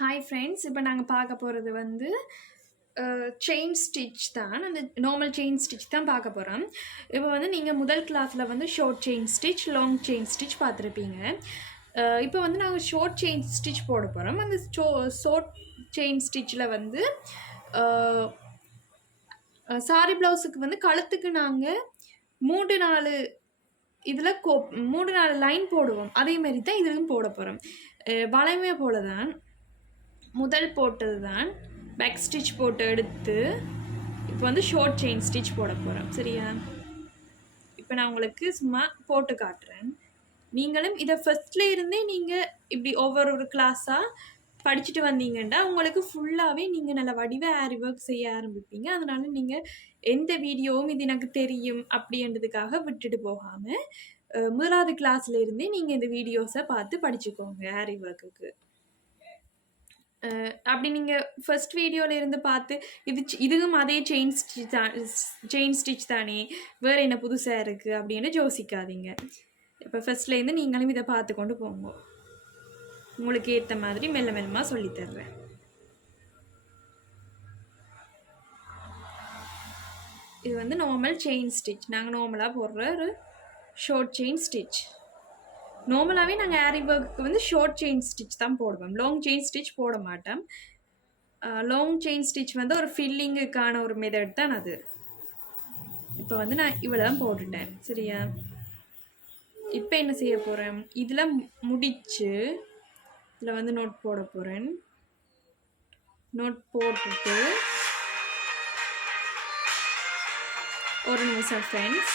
Hi friends, இப்போ நாங்கள் பார்க்க போகிறது வந்து செயின் ஸ்டிச் தான். அந்த நார்மல் செயின் ஸ்டிச் தான் பார்க்க போகிறோம். இப்போ வந்து நீங்கள் முதல் கிளாஸில் வந்து short chain stitch, long chain stitch பார்த்துருப்பீங்க. இப்போ வந்து நாங்கள் ஷார்ட் செயின் ஸ்டிச் போட போகிறோம். அந்த ஷார்ட் செயின் ஸ்டிச்சில் வந்து சாரி ப்ளவுஸுக்கு வந்து கழுத்துக்கு நாங்கள் 3-4 இதில் 3-4 லைன் போடுவோம். அதே மாதிரி தான் இதுவும் போட போகிறோம். வளைமை போல தான் முதல் போட்டது தான் பேக் ஸ்டிச் போட்டு எடுத்து இப்போ வந்து ஷார்ட் செயின் ஸ்டிச் போட போகிறோம். சரியா? இப்போ நான் உங்களுக்கு சும்மா போட்டு காட்டுறேன். நீங்களும் இதை ஃபர்ஸ்ட்ல இருந்தே நீங்கள் இப்படி ஒவ்வொரு கிளாஸாக படிச்சுட்டு வந்தீங்கன்னா உங்களுக்கு ஃபுல்லாகவே நீங்கள் நல்ல வடிவ ஆரி ஒர்க் செய்ய ஆரம்பிப்பீங்க. அதனால நீங்கள் எந்த வீடியோவும் இது எனக்கு தெரியும் அப்படின்றதுக்காக விட்டுட்டு போகாமல் முதலாவது கிளாஸ்ல இருந்தே நீங்கள் இந்த வீடியோஸை பார்த்து படிச்சுக்கோங்க ஆரி ஒர்க்குக்கு. அப்படி நீங்கள் ஃபர்ஸ்ட் வீடியோவில் இருந்து பார்த்து இதுவும் அதே செயின் ஸ்டிச் தானே, வேறு என்ன புதுசாக இருக்குது அப்படின்னு யோசிக்காதீங்க. இப்போ ஃபர்ஸ்ட்லேருந்து நீங்களும் இதை பார்த்து கொண்டு போங்க. உங்களுக்கு ஏற்ற மாதிரி மெல்ல மெல்லமாக சொல்லித்தர்றேன். இது வந்து நார்மல் செயின் ஸ்டிச், நாங்கள் நார்மலாக போடுற ஒரு ஷார்ட் செயின் ஸ்டிச். நார்மலாகவே நாங்கள் ஆரி ஒர்க்கு வந்து ஷார்ட் செயின் ஸ்டிச் தான் போடுவோம், லாங் செயின் ஸ்டிச் போட மாட்டோம். லாங் செயின் ஸ்டிச் வந்து ஒரு ஃபில்லிங்குக்கான ஒரு மெத்தட் தான் அது. இப்போ வந்து நான் இவ்வளோ தான் போட்டுட்டேன். சரியா? இப்போ என்ன செய்ய போகிறேன், இதில் முடிச்சு இதில் வந்து நோட் போட போகிறேன். நோட் போட்டுட்டு ஒரு நிமிஷம் ஃப்ரெண்ட்ஸ்,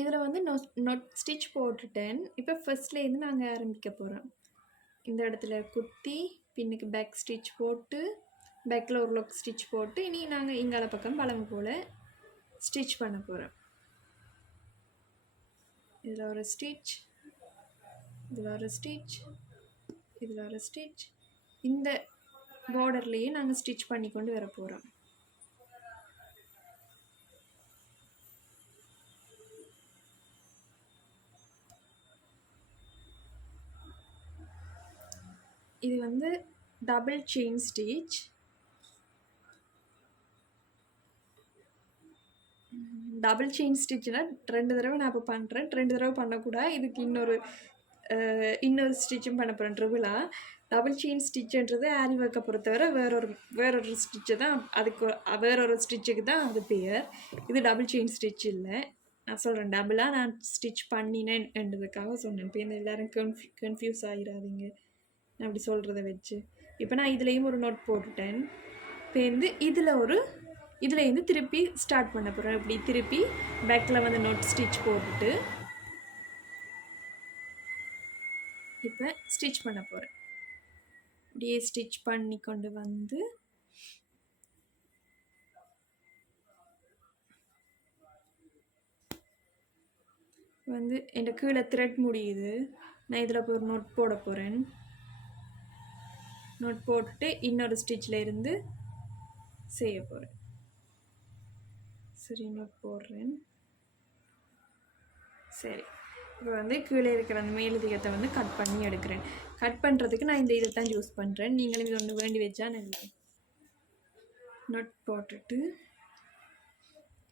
இதில் வந்து நோட் ஸ்டிச் போட்டுட்டேன். இப்போ ஃபர்ஸ்ட்லேருந்து நாங்கள் ஆரம்பிக்க போகிறோம். இந்த இடத்துல குத்தி பின்னுக்கு பேக் ஸ்டிச் போட்டு பேக்கில் ஒரு லொக் ஸ்டிச் போட்டு இனி நாங்கள் இங்கால பக்கம் பழமை போல் ஸ்டிச் பண்ண போகிறோம். இதில் ஒரு ஸ்டிச், இதில் ஒரு ஸ்டிச், இதில் ஒரு ஸ்டிச், இந்த பார்டர்லேயே நாங்கள் ஸ்டிச் பண்ணி கொண்டு வர போகிறோம். இது வந்து double chain stitch. Double chain ஸ்டிச்னா 2 தடவை நான் இப்போ பண்ணுறேன். 2 தடவை பண்ணக்கூடாது. இதுக்கு இன்னொரு ஸ்டிச்சும் பண்ண போகிறேன் ட்ரிபிளாக. டபுள் செயின் ஸ்டிச்சுன்றது ஆரி ஒர்க்கை பொறுத்தவரை வேறொரு ஸ்டிச்சு தான், அதுக்கு வேறொரு ஸ்டிச்சுக்கு தான் அது பேர். இது டபுள் செயின் ஸ்டிச் இல்லை. நான் சொல்கிறேன் டபுளாக நான் ஸ்டிச் பண்ணினேன்றதுக்காக சொன்னேன். இப்போ எல்லோரும் கன்ஃபியூஸ் ஆகிடாதீங்க நான் அப்படி சொல்கிறத வச்சு. இப்போ நான் இதுலேயும் ஒரு நோட் போட்டுட்டேன். இப்போ இதுலேருந்து திருப்பி ஸ்டார்ட் பண்ண போகிறேன். இப்படி திருப்பி பேக்கில் வந்து நோட் ஸ்டிச் போட்டுட்டு இப்போ ஸ்டிச் பண்ண போகிறேன். இப்படியே ஸ்டிச் பண்ணி கொண்டு வந்து என் கீழே த்ரெட் முடியுது. நான் இதில் ஒரு நோட் போட போகிறேன். நோட் போட்டுட்டு இன்னொரு ஸ்டிச்சில் இருந்து செய்ய போகிறேன். சரி, நோட் போடுறேன். சரி, இப்போ வந்து கீழே இருக்கிற அந்த மேலதிகத்தை வந்து கட் பண்ணி எடுக்கிறேன். கட் பண்ணுறதுக்கு நான் இந்த இதை தான் யூஸ் பண்ணுறேன். நீங்களும் இது ஒன்று வேண்டி வச்சா நல்லா. நோட் போட்டுட்டு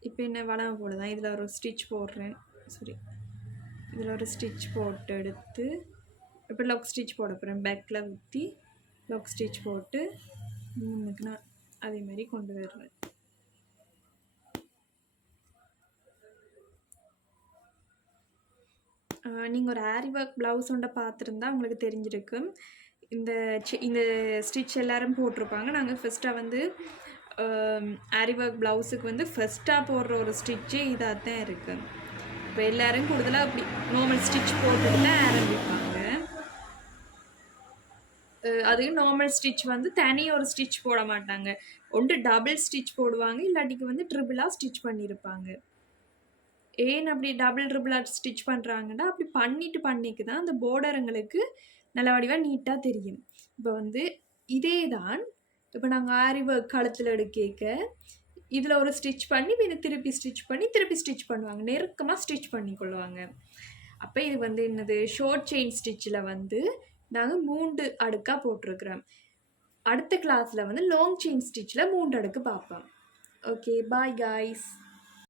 இப்போ என்ன வளமை போடுதான், இதில் ஒரு ஸ்டிச் போடுறேன். சரி, இதில் ஒரு ஸ்டிச் போட்டு எடுத்து இப்போ லாக் ஸ்டிச் போட போகிறேன். பேக்கில் ஊற்றி லாக் ஸ்டிச் போட்டு முன்னுக்கு நான் அதே மாதிரி கொண்டு வர்றேன். நீங்கள் ஒரு ஆரி ஒர்க் ப்ளவுஸ் ஒன்றை பார்த்துருந்தா உங்களுக்கு தெரிஞ்சிருக்கும். இந்த ஸ்டிச் எல்லோரும் போட்டிருப்பாங்க. நாங்கள் ஃபஸ்ட்டாக வந்து ஆரி ஒர்க் ப்ளவுஸுக்கு வந்து ஃபஸ்ட்டாக போடுற ஒரு ஸ்டிச்சு இதாக தான் இருக்குது. இப்போ எல்லோரும் கூடுதலாக அப்படி நார்மல் ஸ்டிச் போட்டுட்டு தான் ஆரம்பிப்பாங்க. அதுவும் நார்மல் ஸ்டிச் வந்து தனி ஒரு ஸ்டிச் போட மாட்டாங்க. ஒன்று டபுள் ஸ்டிச் போடுவாங்க, இல்லாட்டிக்கு வந்து ட்ரிபிளாக ஸ்டிச் பண்ணியிருப்பாங்க. ஏன் அப்படி டபுள் ட்ரிபிளாக ஸ்டிச் பண்ணுறாங்கன்னா அப்படி பண்ணிக்கு தான் அந்த பார்டருங்களுக்கு நல்ல வடிவாக நீட்டாக தெரியும். இப்போ வந்து இதே தான் இப்போ நாங்கள் ஆரி ஒர்க் கழுத்தில் எடுக்க இதில் ஒரு ஸ்டிச் பண்ணி இதை திருப்பி ஸ்டிச் பண்ணுவாங்க, நெருக்கமாக ஸ்டிச் பண்ணி கொள்ளுவாங்க. அப்போ இது வந்து என்னது, ஷார்ட் செயின் ஸ்டிச்சில் வந்து நாங்கள் 3 அடுக்காக போட்டிருக்கிறோம். அடுத்த கிளாஸில் வந்து லாங் செயின் ஸ்டிச்சில் 3 அடுக்கு பார்ப்போம். Okay, bye guys.